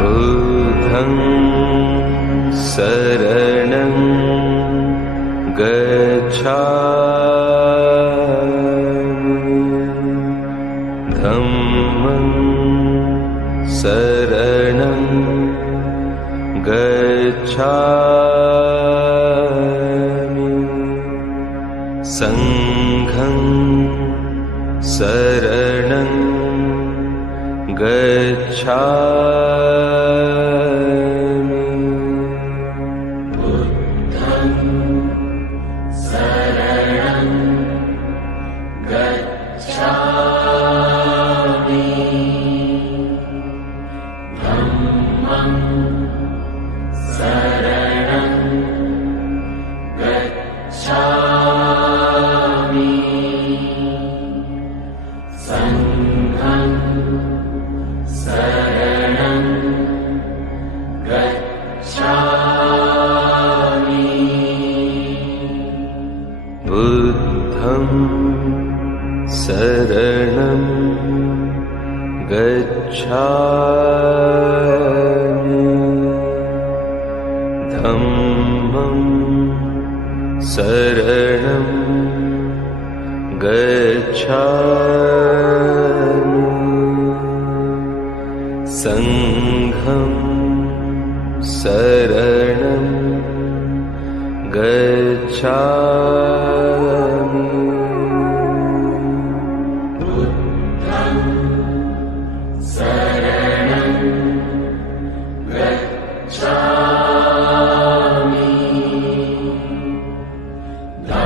बुद्धं शरणं गच्छामि धम्मं शरणं गच्छामि संघं शरणं गच्छामि बुद्धं शरणं गच्छामि धम्मं शरणं गच्छामि संघं शरणं गच्छामि बुद्धं शरणं गच्छामि धम्मं शरणं गच्छामि संघं शरणं गच्छामि बुद्धं शरणं गच्छामि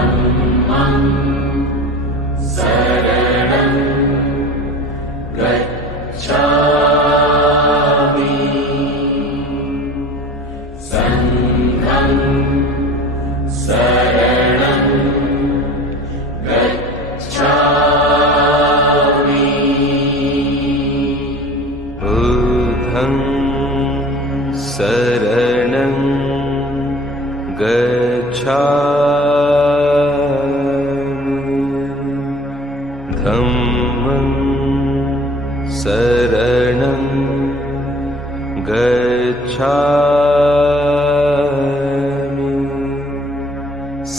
धम्मं शरणं गच्छामि संघं शरणं गच्छामि बुद्धं शरणं गच्छामि धम्मं शरणं गच्छामि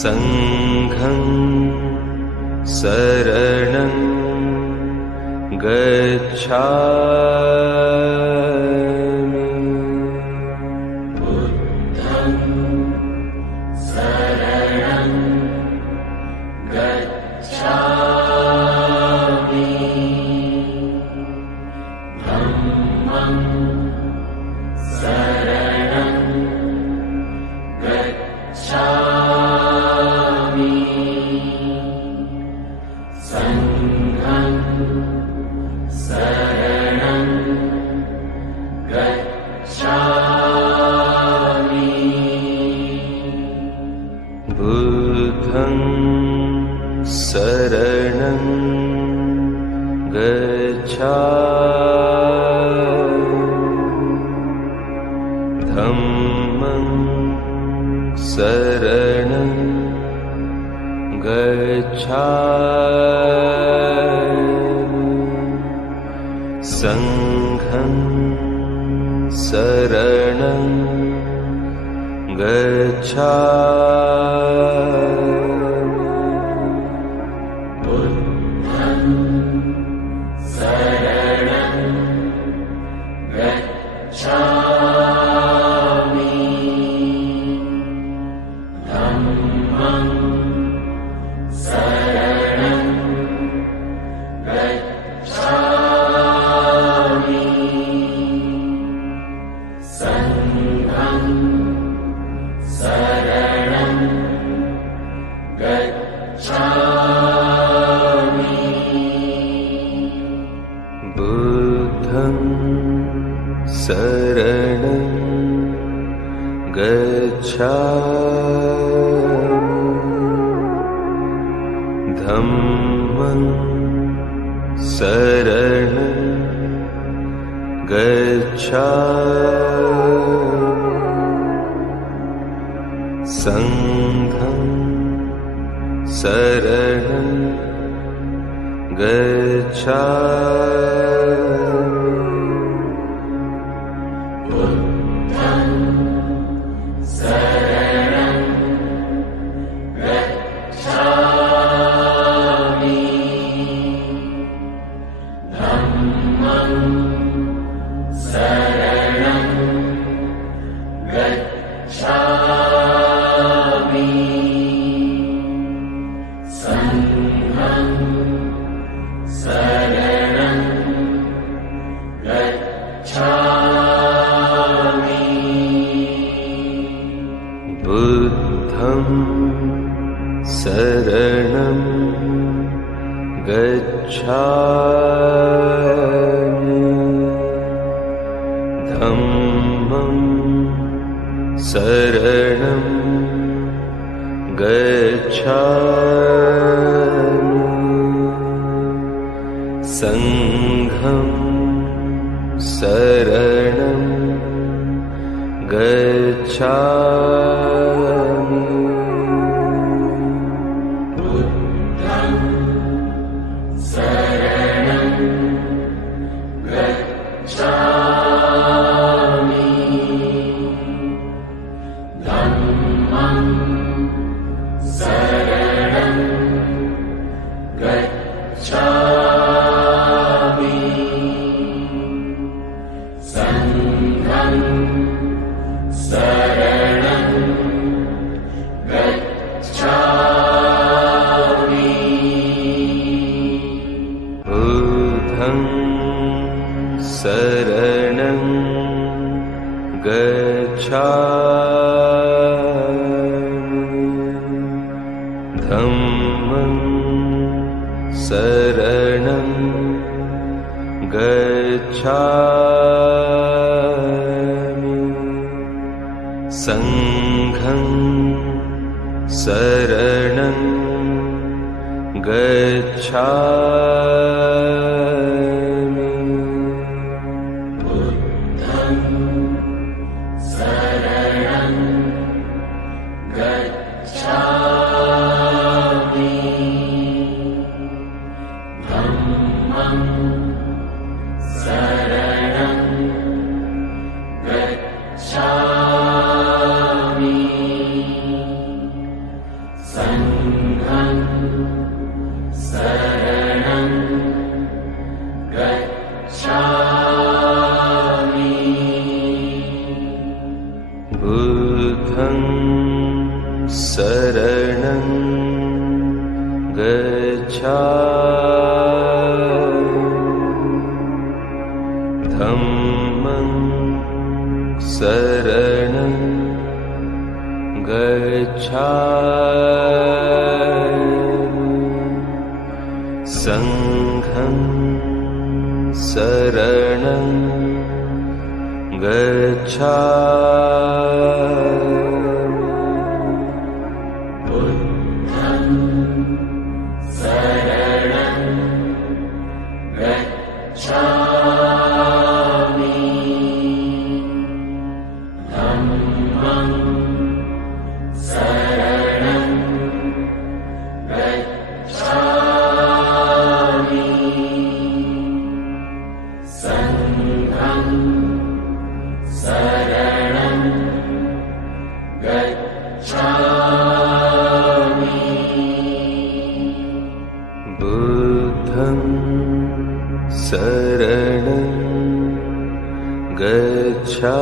संघं शरणं गच्छामि बुद्धं शरणं गच्छामि धम्मं शरणं गच्छामि संघं शरणं गच्छामि बुद्धं शरणं गच्छामि धम्मं शरणं गच्छामि संघं शरणं गच्छामि बुद्धं शरणं गच्छामि धम्मं शरणं गच्छामि संघं शरणं गच्छामि शरणं गच्छामि धम्मं शरणं गच्छामि संघं शरणं शरणं गच्छामि धम्मं शरणं गच्छामि संघं शरणं गच्छामि शरणं गच्छामि धम्मं शरणं गच्छामि संघं शरणं गच्छामि बुद्धं शरणं गच्छामि धम्मं शरणं गच्छामि संघं शरणं बुद्धं शरणं गच्छामि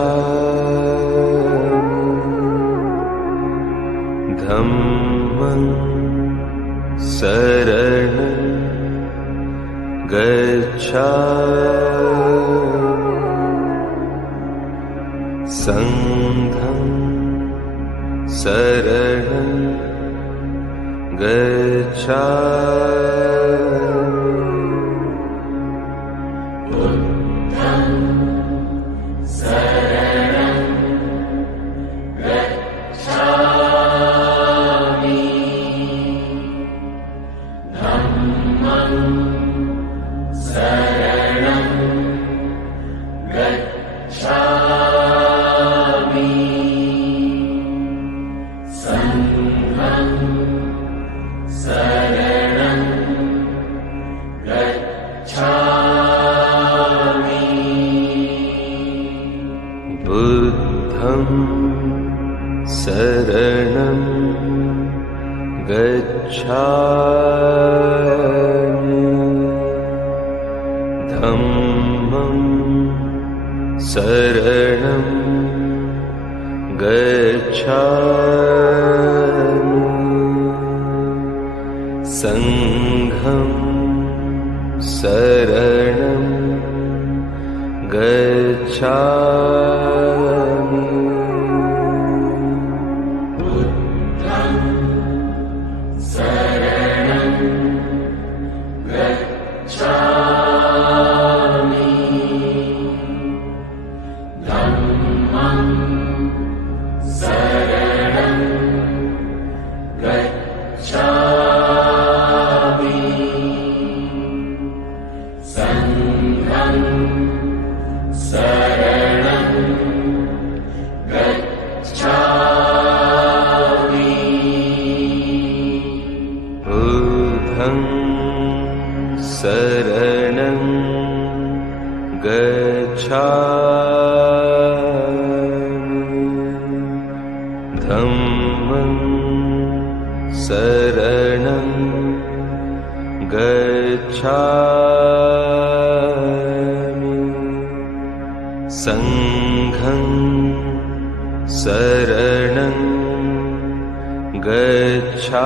धम्मं शरणं गच्छामि संघं शरणं गच्छामि शरणं गच्छामि संघं शरणं गच्छामि बुद्धं शरणं गच्छामि धम्मं शरणं गच्छामि संघं शरणं गच्छामि बुद्धं शरणं गच्छामि धम्मं शरणं गच्छामि संघं शरणं गच्छामि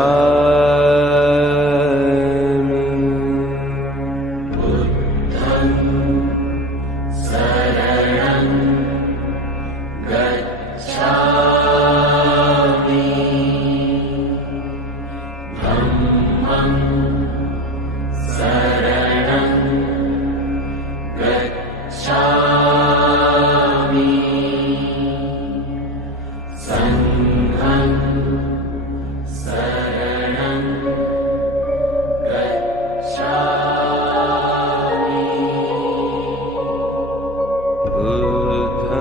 बुद्धं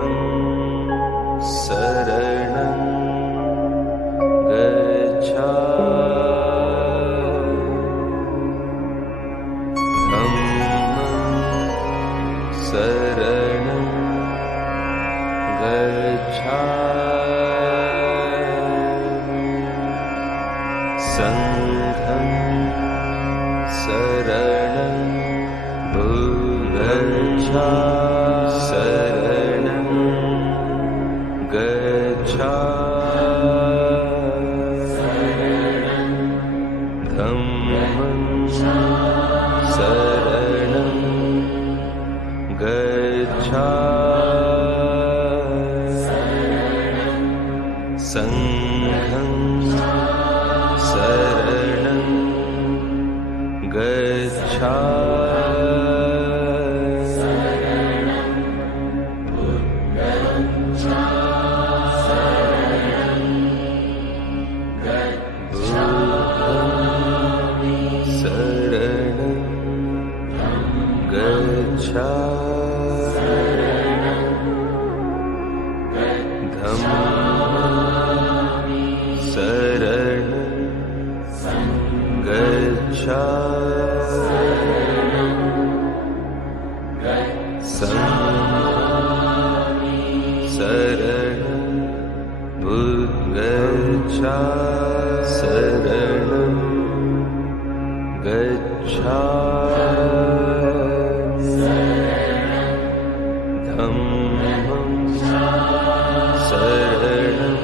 शरणं गच्छामि धम्मं शरणं गच्छामि संघं शरणं गच्छामि बुद्धं शरणं गच्छामि धम्मं शरणं गच्छामि संघं शरणं गच्छामि बुद्धं शरणं गच्छामि धम्मं शरणं गच्छामि संघं शरणं शरणं गच्छामि धम्मं शरणं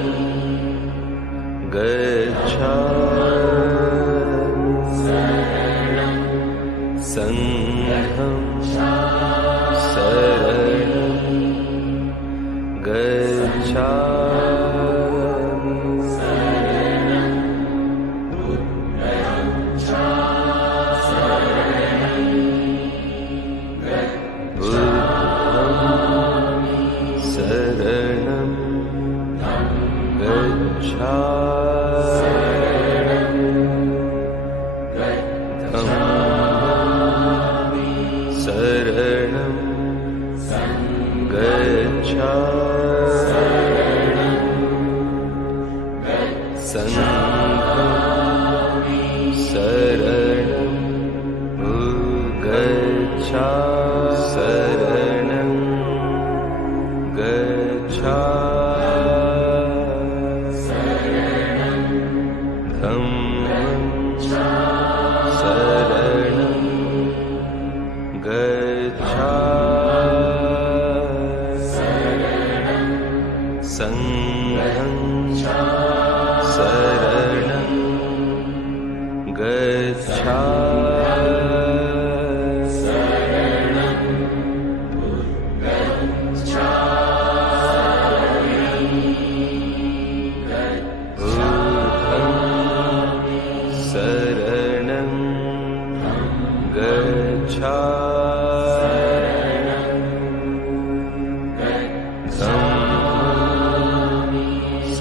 गच्छामि संघं शरणं गच्छा शरणं गच्छा धम्मं शरणं गच्छा संघं शरणं गच्छा शरणं गच्छा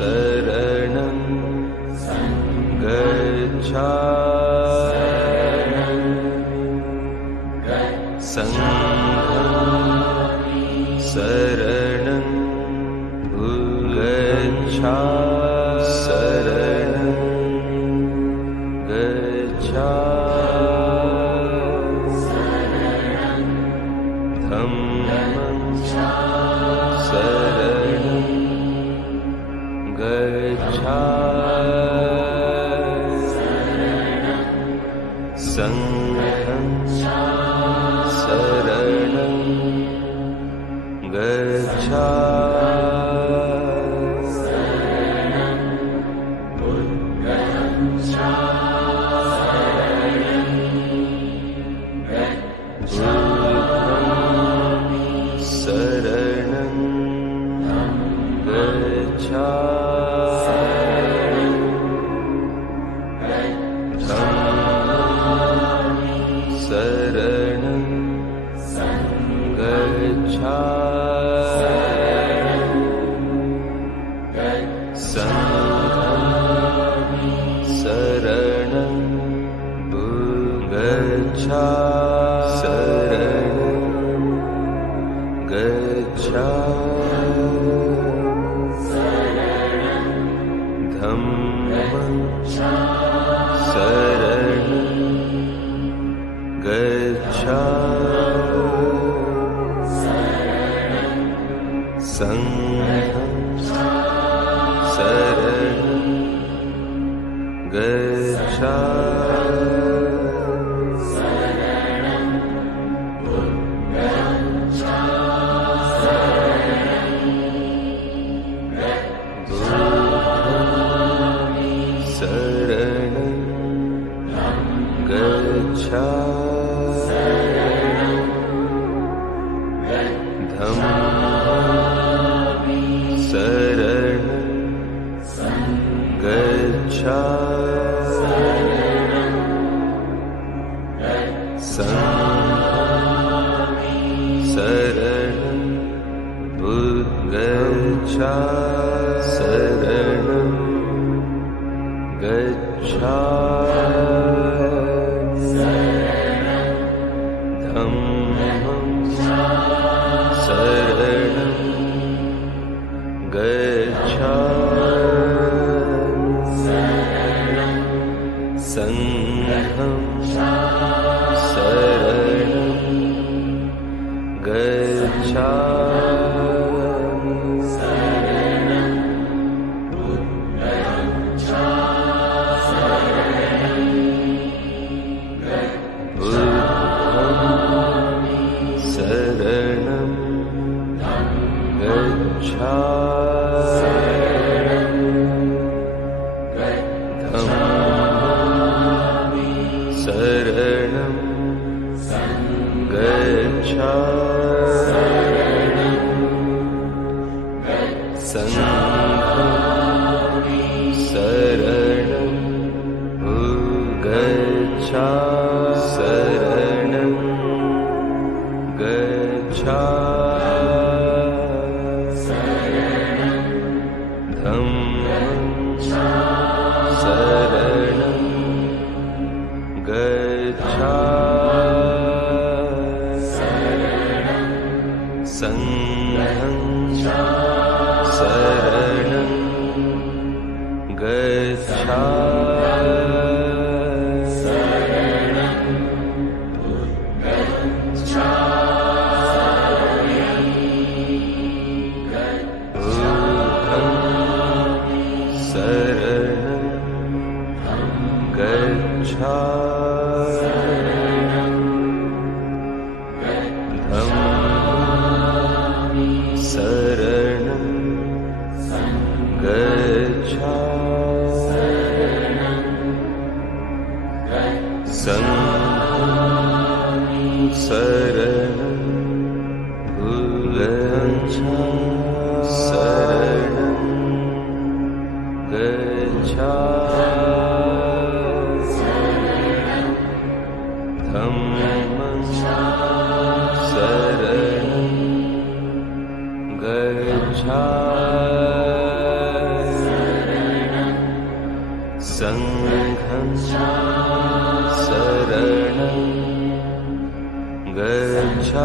शरणं गच्छा संघं शरणं गच्छा शरणं गच्छा धम्मं शरणं गच्छा संघं शरणं गच्छा शरणं गच्छा शरणं गच्छा संघं शरणं गच्छा शरणं गच्छा धम्मं शरणं गच्छा संघं शरणं गच्छा शरणं गच्छा धम्मं शरणं गच्छा संघं शरणं गच्छा शरणं गच्छा धम्मं शरणं गच्छा संघं शरणं गच्छा शरणं गच्छा धम्मं शरणं गच्छा संघं शरणं गच्छा शरणं गच्छा धम्मं शरणं गच्छा संघं शरणं गच्छा शरणं गच्छामि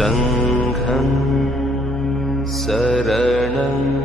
संघं शरणं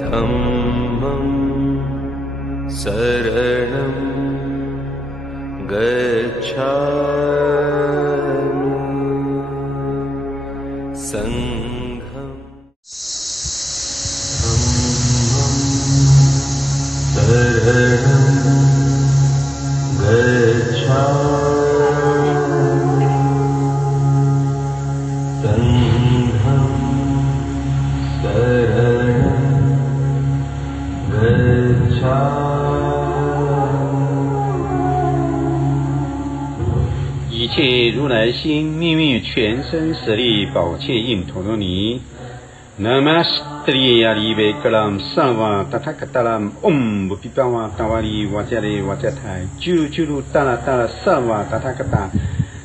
Dhammam saranam gacchami sangham saranam gacchami sangham saranam gacchami 一切如来心，秘密全身实力，宝切印陀罗尼。Namaste Ali Bekalam Salva Tathagatalam Om Bupipawa Tawari Wajare Wajatai Juru Tala Tala Salva Tathagata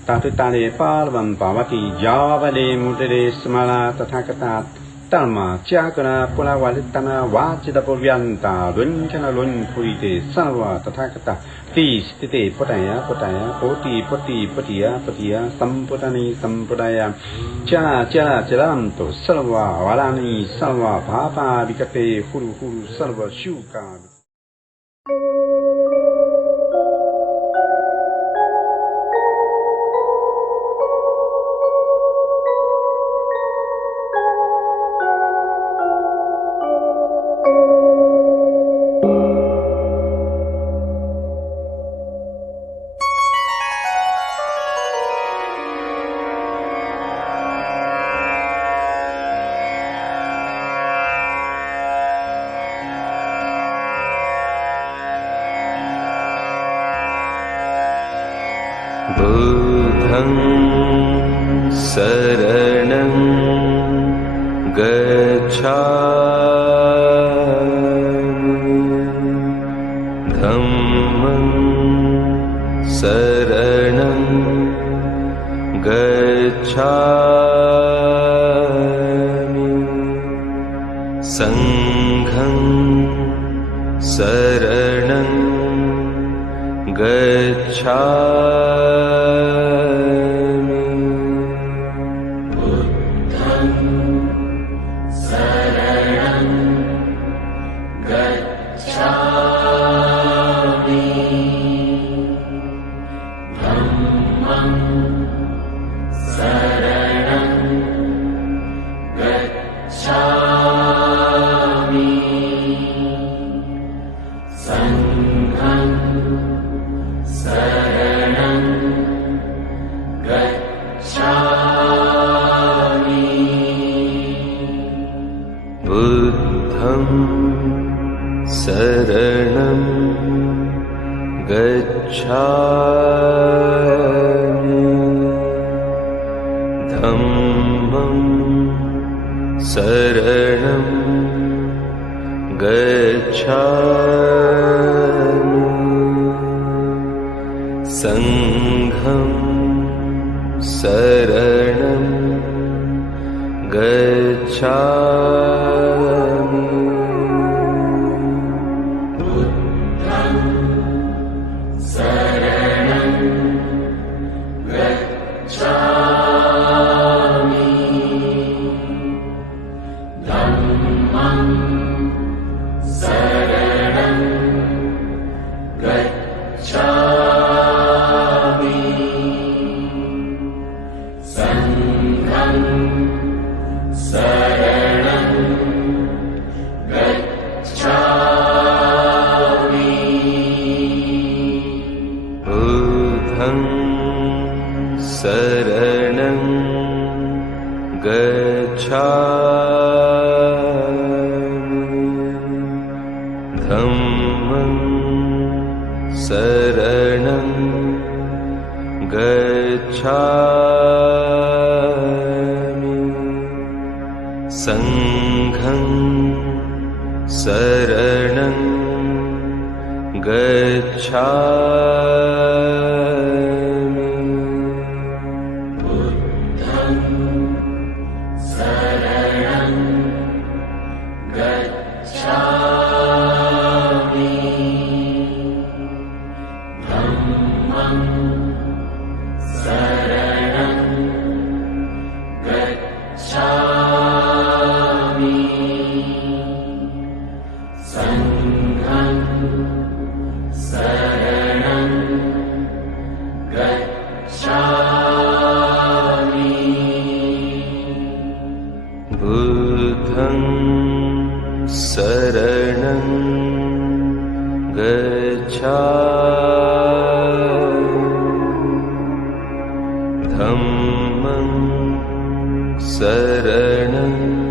Tatutale Parvam Bhavati Javale Mudere Smala Tathagata Dharma Jagara Pula Valitana Vajida Purvyanta Lunchana Lun Purite Salva Tathagata Tis Tite Potaya Potaya Poti Poti Potia Potia Samputani Sampudaya Jala Jala Jalanto Salva Valani Salva Bhava Vikate Huru Huru Salva Shuka Buddham saranam gacchami Dhammam saranam gacchami sangham saranam gacchami Buddham saranam gacchami Dhammam saranam gacchami sangham saranam gacchami Buddham saranam gacchami Dhammam saranam gacchami sangham saranam gacchami Buddham saranam gacchami Dhammam saranam gacchami sangham saranam gacchami Buddham saranam gacchami Dhammam saranam gacchami sangham saranam gacchami Buddham saranam gacchami Dhammam saranam gacchami शरणं गच्छामि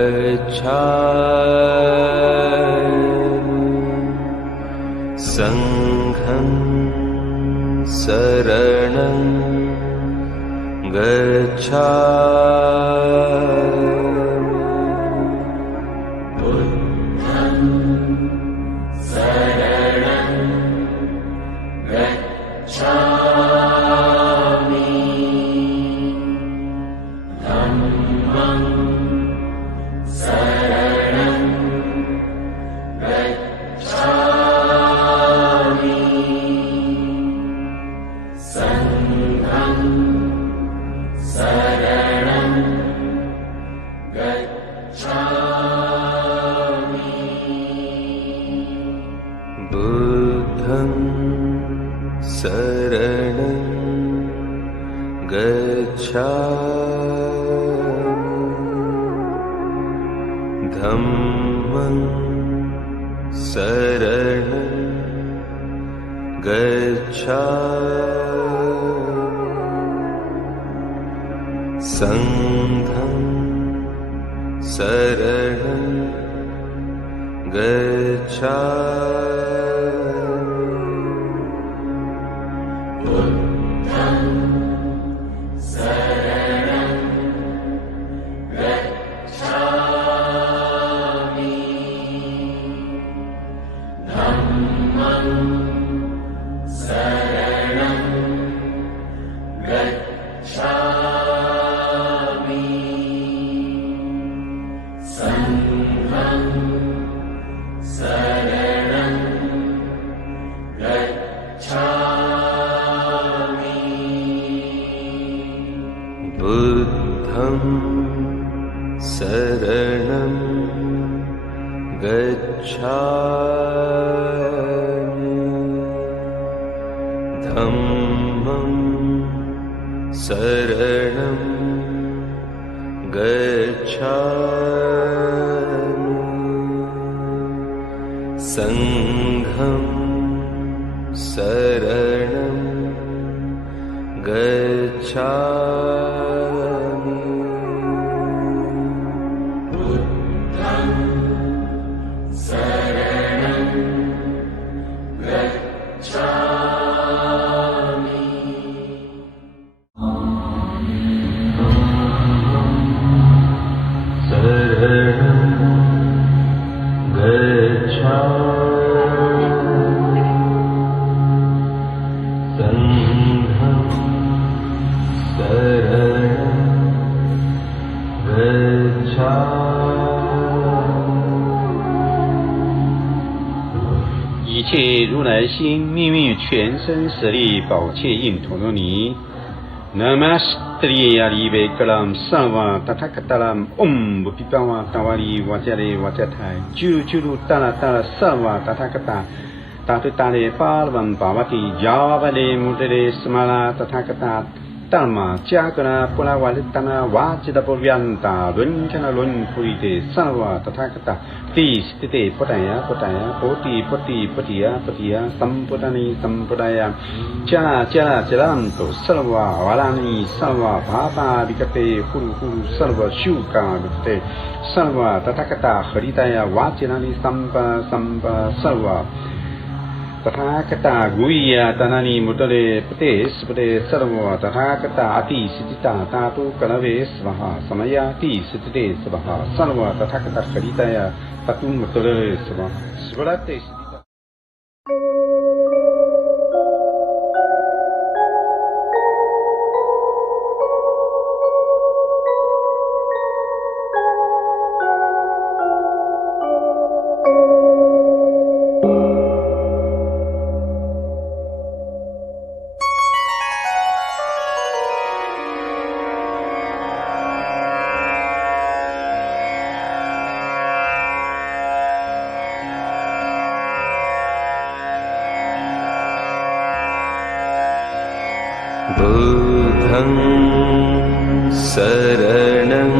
गच्छामि संघं शरणं गच्छामि बुद्धं शरणं गच्छामि धम्मं शरणं गच्छामि संघं शरणं गच्छामि बुद्धं शरणं गच्छामि धम्मं शरणं गच्छामि संघं शरणं गच्छामि बुद्धं शरणं गच्छामि धम्मं शरणं गच्छामि संघं शरणं गच्छामि बुद्धं शरणं गच्छामि धम्मं शरणं गच्छामि संघं शरणं गच्छामि बुद्धं शरणं गच्छामि शरणं गच्छामि संघं शरणं गच्छामि 一切如来心，秘密全身实力，宝切印陀罗尼。Namaste Arive Kalam Salva Tathakatalam Om Bupipawa Tawari Wajare Wajatai Juru Tala Tala Salva Tathakata Tatutale Parvam Pavati Javale Mudere Smala Tathakata Talma Chakra Pula Walitana Wajida Purvyanta Lunkana Lun Purite Salva Tathakata Ti Stite Potaya Potaya Poti Poti Potia Potia Samputani Sampudaya Jala Jala Jalanto Salva Valani Salva Bhava Vikate Huru Huru Salva Shuka Vikate Salva Tathakata Haritaya Vajinani Samba Samba Salva Tathakata Guya Tanani Mudale Pate Spade Salva Tathakata Ati Siddhita Tatu Kalave Svaha Samaya Ti Siddhite Svaha Salva Tathakata Haritaya Tatu Mudale Svaha Svalate Siddhita बुद्धं शरणं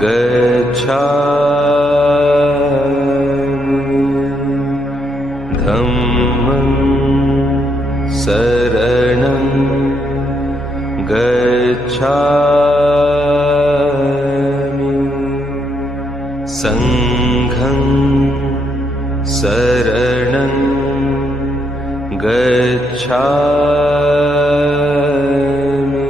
गच्छामि धम्मं शरणं गच्छामि संघं शरणं गच्छामि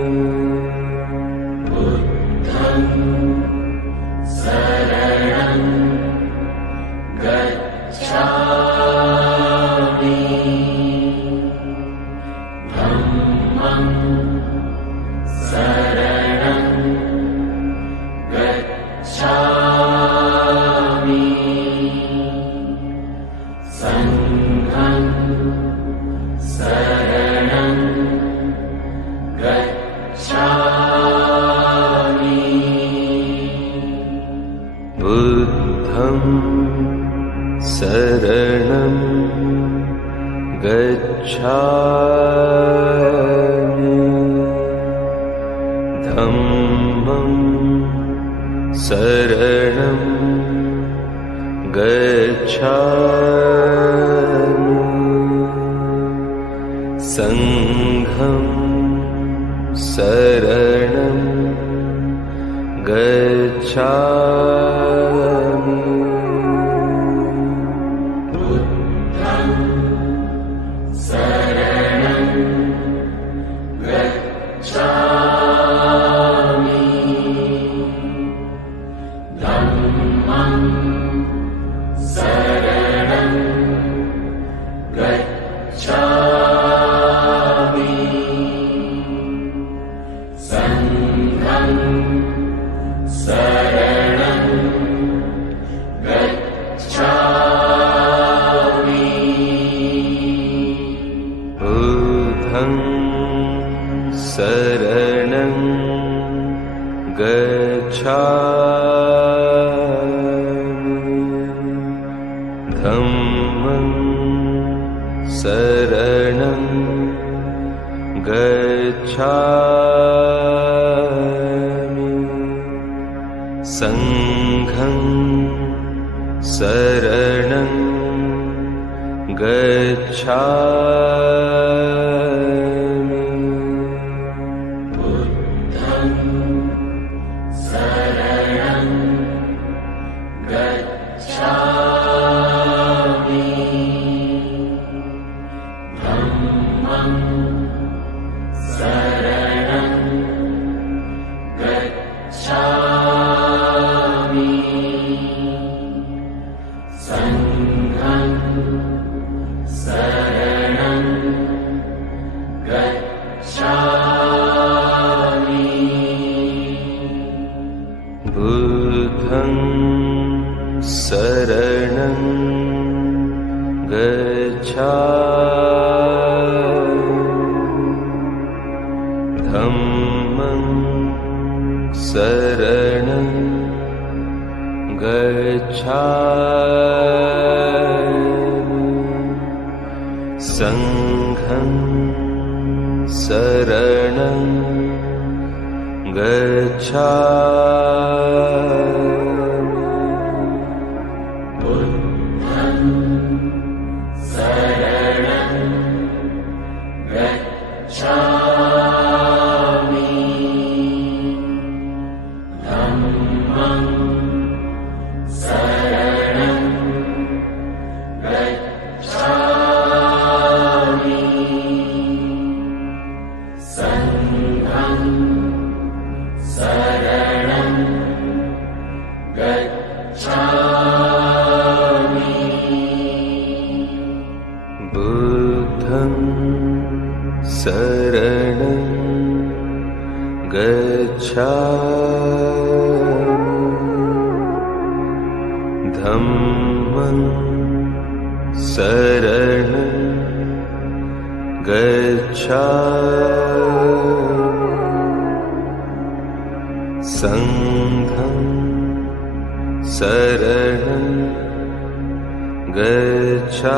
बुद्धं शरणं गच्छामि धम्मं शरणं गच्छामि संघं शरणं गच्छामि बुद्धं शरणं गच्छामि धम्मं शरणं गच्छामि संघं शरणं गच्छामि बुद्धं शरणं गच्छामि धम्मं शरणं गच्छामि संघं शरणं गच्छामि बुद्धं शरणं गच्छामि धम्मं शरणं गच्छामि संघं शरणं गच्छामि बुद्धं शरणं गच्छामि धम्मं शरणं गच्छामि संघं शरणं गच्छामि बुद्धं शरणं गच्छामि धम्मं शरणं गच्छामि संघं शरणं गच्छामि बुद्धं शरणं गच्छामि धम्मं शरणं गच्छामि संघं शरणं गच्छामि बुद्धं शरणं गच्छामि धम्मं शरणं गच्छामि संघं शरणं गच्छामि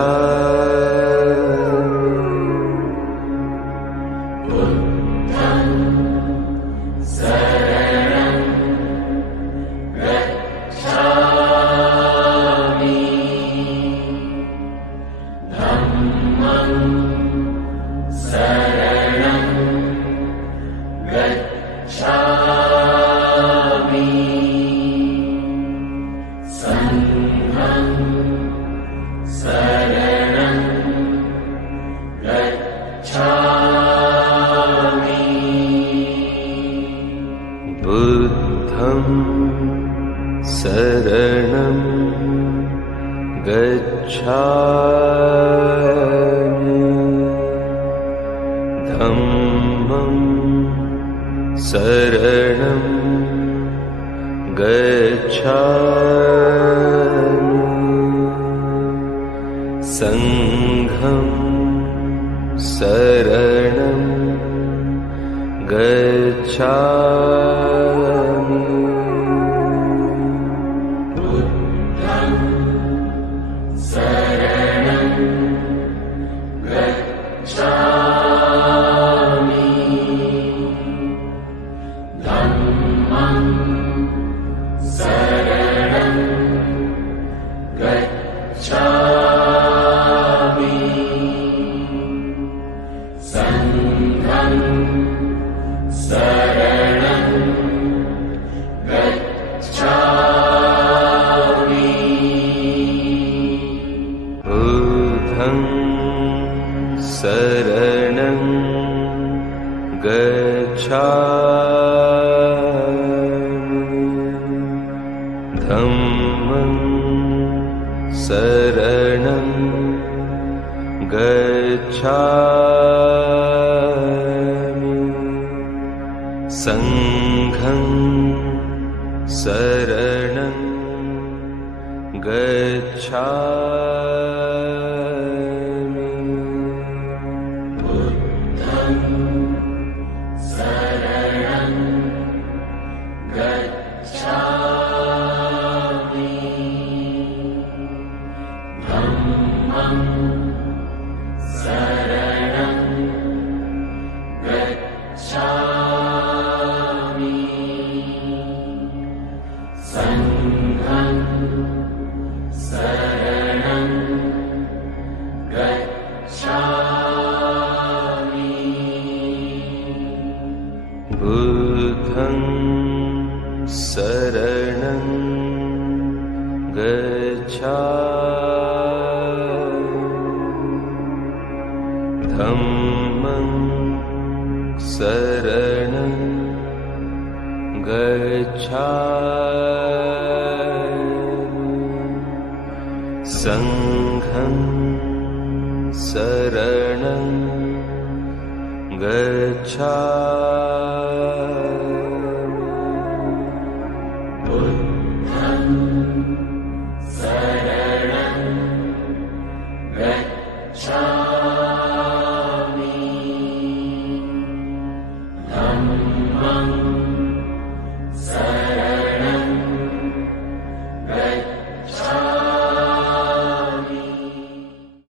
बुद्धं शरणं गच्छामि धम्मं शरणं गच्छामि शरणं गच्छामि धम्मं शरणं गच्छामि संघं शरणं गच्छामि बुद्धं शरणं गच्छामि धम्मं शरणं गच्छामि संघं शरणं गच्छामि बुद्धं शरणं गच्छामि धम्मं शरणं गच्छामि संघं शरणं गच्छामि बुद्धं शरणं गच्छामि धम्मं शरणं गच्छामि संघं शरणं गच्छामि बुद्धं शरणं गच्छामि धम्मं शरणं गच्छामि संघं शरणं गच्छामि बुद्धं शरणं गच्छामि धम्मं शरणं गच्छामि。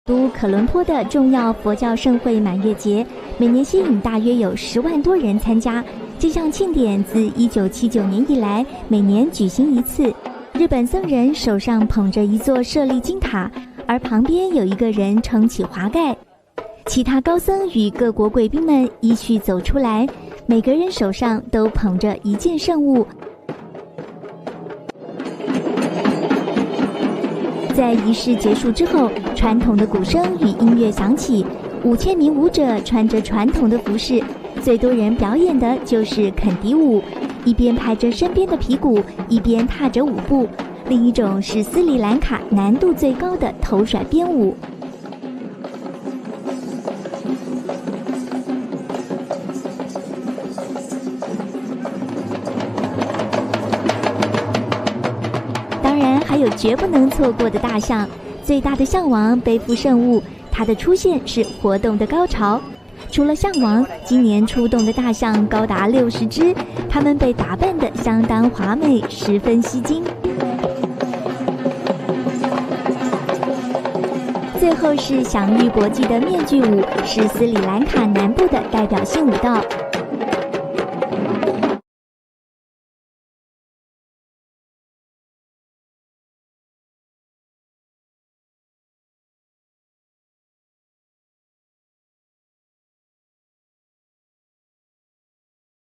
都可伦坡的重要佛教盛会满月节，每年吸引大约有10万多人参加。这项庆典自1979年以来，每年举行一次。日本僧人手上捧着一座舍利金塔，而旁边有一个人撑起华盖。其他高僧与各国贵宾们依序走出来，每个人手上都捧着一件圣物。在仪式结束之后，传统的鼓声与音乐响起，5000名舞者穿着传统的服饰，最多人表演的就是肯迪舞，一边拍着身边的皮鼓，一边踏着舞步。另一种是斯里兰卡难度最高的头甩鞭舞。当然还有绝不能错过的大象，最大的象王背负圣物，它的出现是活动的高潮。除了象王，今年出动的大象高达60只，它们被打扮得相当华美，十分吸睛。最后是享誉国际的面具舞，是斯里兰卡南部的代表性舞蹈。